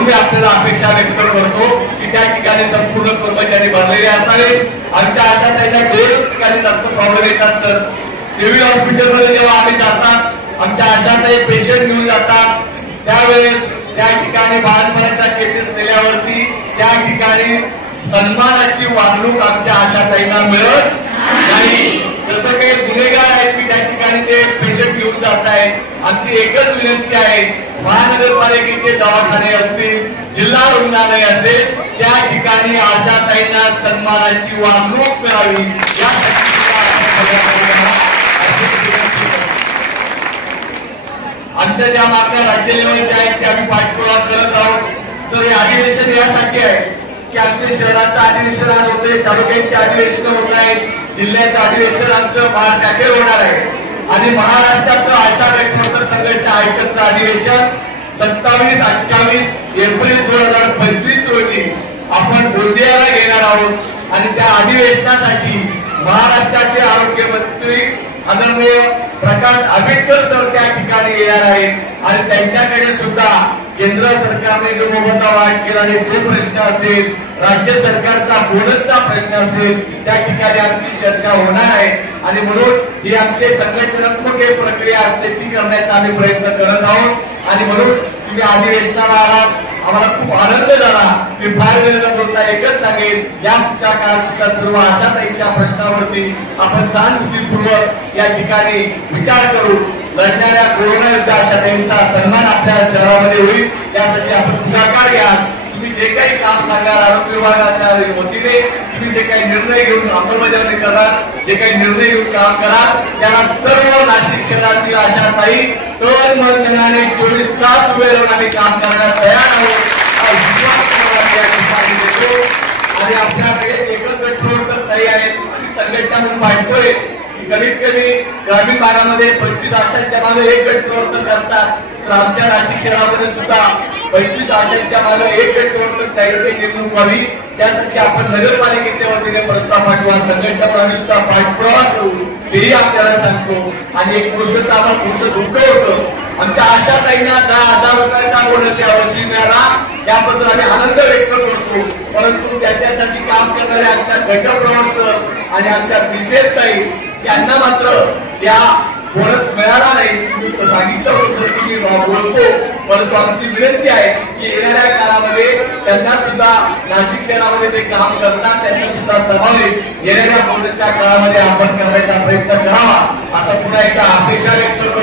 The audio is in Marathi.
म्हणून मी आपल्याला अपेक्षा व्यक्त करतो की त्या ठिकाणी संपूर्ण कर्मचारी भरलेले असावे। आमच्या आशा त्यांना दोन ठिकाणी जास्त प्रॉब्लेम येतात सर। सिव्हिल हॉस्पिटल मध्ये जेव्हा आम्ही जातात आमच्या आशाताई पेशंट घेऊन जातात त्यावेळेस त्या ठिकाणी बाळंतपणाच्या केसेस दिल्यावरती त्या ठिकाणी सन्मानाची वागणूक आमच्या आशाताईंना मिळत नाही। जसं काही गुन्हेगार आहेत की त्या ठिकाणी ते पेशंट घेऊन जात आहेत। आमची एकच विनंती आहे महानगरपालिकेचे दवाखाने असतील जिल्हा रुग्णालय असेल त्या ठिकाणी आशाताईंना सन्मानाची वागणूक मिळावी यासाठी आमच्या ज्या मागण्या राज्य लेवलच्या आहेत त्या आम्ही पाठपुरावा करत आहोत। सर हे अधिवेशन यासाठी आहे की आमच्या शहराचं अधिवेशन आज होते, तालुक्याचे अधिवेशन होत आहे, जिल्ह्याचं अधिवेशन आमचं मार्च अखेर होणार आहे आणि महाराष्ट्राचं आशा व्यक्त संघटना आयकरचं अधिवेशन 27-28 एप्रिल 2025 रोजी आपण गोंदियाला घेणार आहोत आणि त्या अधिवेशनासाठी महाराष्ट्राचे आरोग्य मंत्री आदरणीय प्रकाश आंबेडकर सर त्या ठिकाणी येणार आहेत आणि त्यांच्याकडे सुद्धा केंद्र सरकारने जो मोबदला वाढ केला तो प्रश्न असेल, राज्य सरकारचा बोनसचा प्रश्न असेल त्या ठिकाणी आमची चर्चा होणार आहे आणि म्हणून ही आमची संघटनात्मक एक प्रक्रिया असते ती करण्याचा आम्ही प्रयत्न करत आहोत आणि म्हणून तुम्ही अधिवेशनाला आलात आम्हाला खूप आनंद झाला। मी फार वेळ न बोलता एकच सांगेन या पुढच्या काळात सुद्धा सर्व आशाताईंच्या प्रश्नावरती आपण सहानुभूतीपूर्वक या ठिकाणी विचार करू लढणाऱ्या कोरोना युद्ध आशाताईंचा सन्मान आपल्या शहरामध्ये होईल यासाठी आपण पुढाकार घ्या। तुम्ही जे काही काम सांगाल आरोग्य विभागाच्या वतीने तुम्ही जे काही निर्णय घेऊन अंमलबजावणी कराल जे काही निर्णय घेऊन काम कराल त्याला सर्व नाशिक शहरातील आशाताई तन मन धनाने 24 तास उभे राहून आम्ही काम करण्यास तयार आहोत हा विश्वास देतो आणि आपल्याकडे एकच गटप्रवर्तक ताई आहेत आणि संघटना म्हणून वाटतोय कमीत कमी ग्रामीण भागामध्ये 25 आशांच्या मागे एक गटप्रवर्तक असतात तर आमच्या नाशिक शहरामध्ये सुद्धा 25 आशांच्या मागे एक गटप्रवर्तक ताईची नेमणूक व्हावी त्यासाठी आपण नगरपालिकेच्या वतीने प्रस्ताव पाठवा संघटना आम्ही सुद्धा पाठपुरावा करू तेही आपल्याला सांगतो। आणि एक गोष्टचं आम्हाला पुढचं दुःख होतं आमच्या आशाताईंना 10,000 रुपयाचा बोनस यावर्षी मिळाला याबद्दल आम्ही आनंद व्यक्त करतो परंतु त्याच्यासाठी काम करणारे आमच्या गटप्रवर्तक आणि आमच्या दिसेल ताई यांना मात्र या बोनस मिळाला नाही सांगितलं होतं की बोलतो परंतु आमची विनंती आहे की येणाऱ्या काळामध्ये त्यांना सुद्धा नाशिक शहरामध्ये ते काम करतात त्यांचा सुद्धा समावेश येणाऱ्या बोनसच्या काळामध्ये आपण करण्याचा प्रयत्न करावा असा पुन्हा एकदा अपेक्षा व्यक्त करतो।